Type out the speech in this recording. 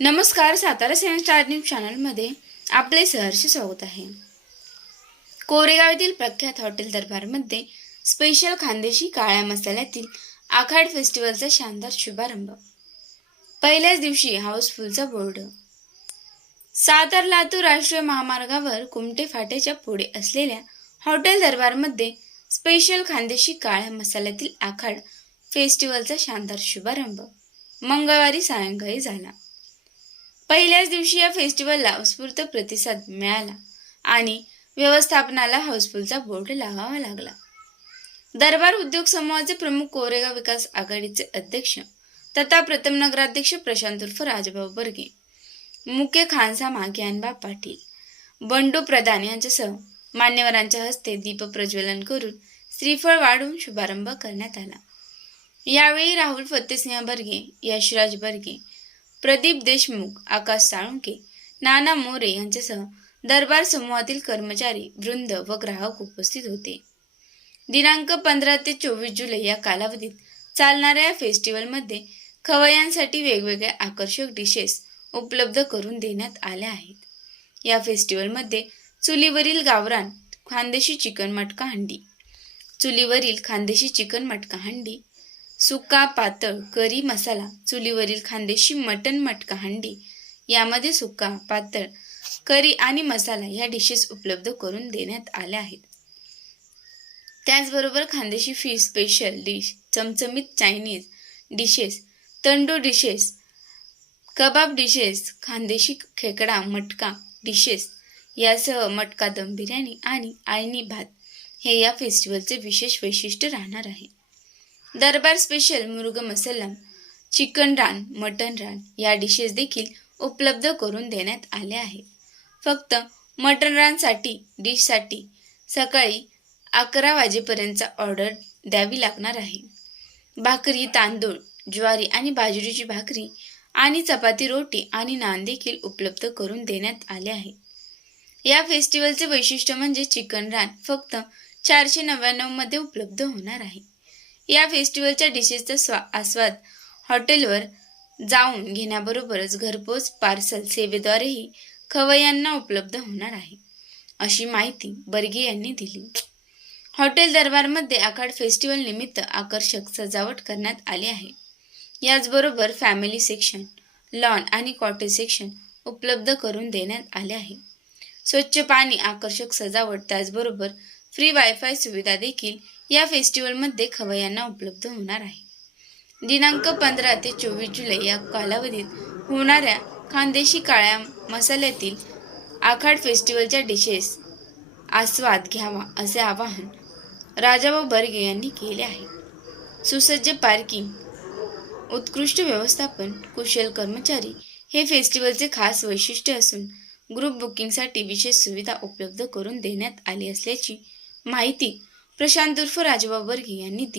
नमस्कार सातारा सेवन star news चॅनलमध्ये आपले सहर्ष स्वागत आहे. कोरेगाव येथील प्रख्यात हॉटेल दरबारमध्ये स्पेशल खानदेशी काळ्या मसाल्यातील आखाड फेस्टिवलचा शानदार शुभारंभ. पहिल्याच दिवशी हाऊसफुलचा बोर्ड सातार लातूर राष्ट्रीय महामार्गावर कुमटे फाट्याच्या पुढे असलेल्या हॉटेल दरबारमध्ये स्पेशल खानदेशी काळ्या मसाल्यातील आखाड फेस्टिवलचा शानदार शुभारंभ. मंगळवारी सायंकाळी झाला. पहिल्याच दिवशी या फेस्टिवलला उत्स्फूर्त प्रतिसाद मिळाला आणि व्यवस्थापनाला हाऊसफुलचा बोर्ड लावावा लागला. दरबार उद्योग समूहाचे प्रमुख कोरेगाव विकास आघाडीचे अध्यक्ष तथा प्रथम नगराध्यक्ष प्रशांत उर्फ राजभाऊ बर्गे मुके खानसामा ज्ञानबा पाटील बंडू प्रधान यांच्यासह मान्यवरांच्या हस्ते दीप प्रज्वलन करून श्रीफळ वाढून शुभारंभ करण्यात आला. यावेळी राहुल फतेसिंह बर्गे यशराज बर्गे प्रदीप देशमुख आकाश साळुंके नाना मोरे यांच्यासह दरबार समूहातील कर्मचारी वृंद व ग्राहक उपस्थित होते. दिनांक पंधरा ते चोवीस जुलै या कालावधीत चालणाऱ्या या फेस्टिवलमध्ये खवयांसाठी वेगवेगळ्या आकर्षक डिशेस उपलब्ध करून देण्यात आल्या आहेत. या फेस्टिवलमध्ये चुलीवरील गावरान खानदेशी चिकन मटका हंडी चुलीवरील खानदेशी चिकन मटका हंडी सुका पातळ करी मसाला चुलीवरील खानदेशी मटण मटका हंडी यामध्ये सुका पातळ करी आणि मसाला ह्या डिशेस उपलब्ध करून देण्यात आल्या आहेत. त्याचबरोबर खानदेशी फिश स्पेशल डिश चमचमीत चायनीज डिशेस तंडू डिशेस कबाब डिशेस खानदेशी खेकडा मटका डिशेस यासह मटका दम बिर्याणी आणि आळणी भात हे या फेस्टिवलचे विशेष वैशिष्ट्य राहणार आहे. दरबार स्पेशल मुर्ग मसलम चिकन रान मटन रान या डिशेस देखील उपलब्ध करून देण्यात आल्या आहेत फक्त मटन रानसाठी डिशसाठी सकाळी अकरा वाजेपर्यंतचा ऑर्डर द्यावी लागणार आहे. भाकरी तांदूळ ज्वारी आणि बाजरीची भाकरी आणि चपाती रोटी आणि नान देखील उपलब्ध करून देण्यात आले आहे. या फेस्टिवलचे वैशिष्ट्य म्हणजे चिकन रान फक्त चारशे नव्याण्णवमध्ये उपलब्ध होणार आहे. या फेस्टिवलच्या डिशेसचा स्वा आस्वाद हॉटेलवर जाऊन घेण्याबरोबरच घरपोच पार्सल सेवेद्वारेही खवय्यांना उपलब्ध होणार आहे अशी माहिती बर्गे यांनी दिली. हॉटेल दरबारमध्ये आखाड फेस्टिवल निमित्त आकर्षक सजावट करण्यात आली आहे. याचबरोबर फॅमिली सेक्शन लॉन आणि कॉटेज सेक्शन उपलब्ध करून देण्यात आले आहे. स्वच्छ पाणी आकर्षक सजावट त्याचबरोबर फ्री वायफाय सुविधा देखील या फेस्टिवलमध्ये खवय्यांना उपलब्ध होणार आहे. दिनांक पंधरा ते चोवीस जुलै या कालावधीत होणाऱ्या खानदेशी काळ्या मसाल्यातील आखाड फेस्टिवलच्या डिशेस आस्वाद घ्यावा असे आवाहन राजाबा बर्गे यांनी केले आहे. सुसज्ज पार्किंग उत्कृष्ट व्यवस्थापन कुशल कर्मचारी हे फेस्टिवलचे खास वैशिष्ट्य असून ग्रुप बुकिंगसाठी विशेष सुविधा उपलब्ध करून देण्यात आली असल्याची माहिती प्रशांत उर्फ राजबाब वर्गी यांनी दिली.